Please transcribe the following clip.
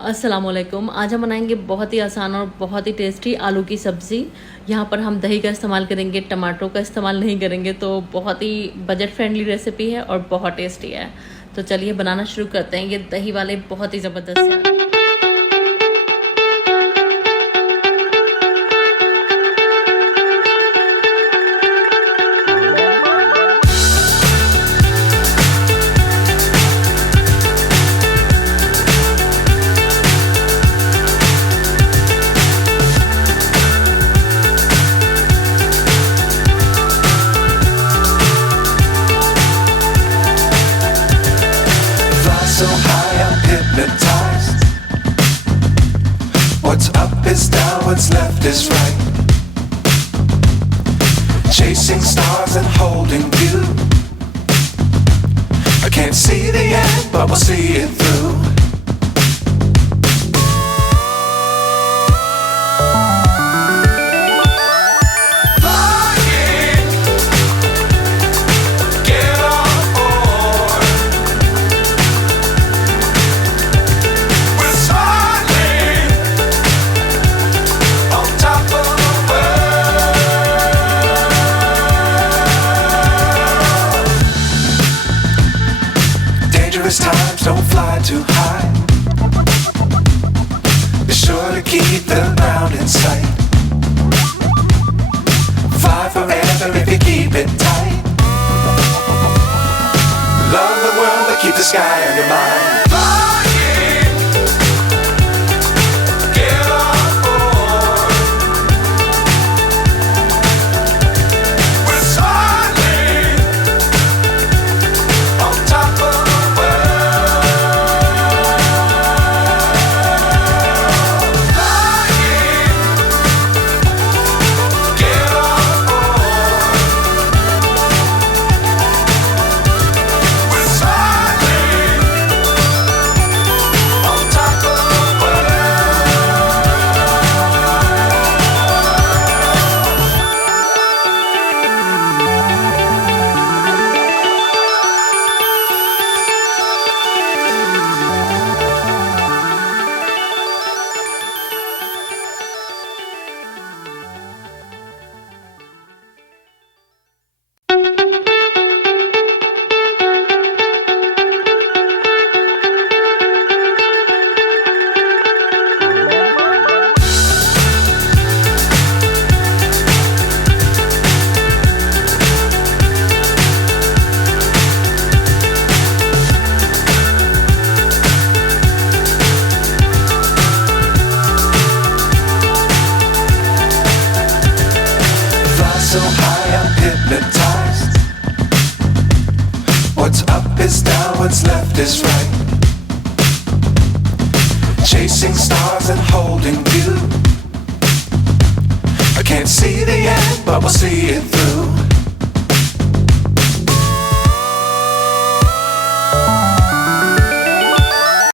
अस्सलामुअलैकुम। आज हम बनाएंगे बहुत ही आसान और बहुत ही टेस्टी आलू की सब्ज़ी। यहाँ पर हम दही का इस्तेमाल करेंगे, टमाटरों का इस्तेमाल नहीं करेंगे। तो बहुत ही बजट फ्रेंडली रेसिपी है और बहुत टेस्टी है। तो चलिए बनाना शुरू करते हैं। ये दही वाले बहुत ही ज़बरदस्त हैं। So high I'm hypnotized. What's up is down, what's left is right. Chasing stars and holding you. I can't see the end, but we'll see it through. Times don't fly too high. Be sure to keep the ground in sight. Fly forever if you keep it tight. Love the world but keep the sky on your mind. So high I'm hypnotized. What's up is down, what's left is right. Chasing stars and holding you. I can't see the end, but we'll see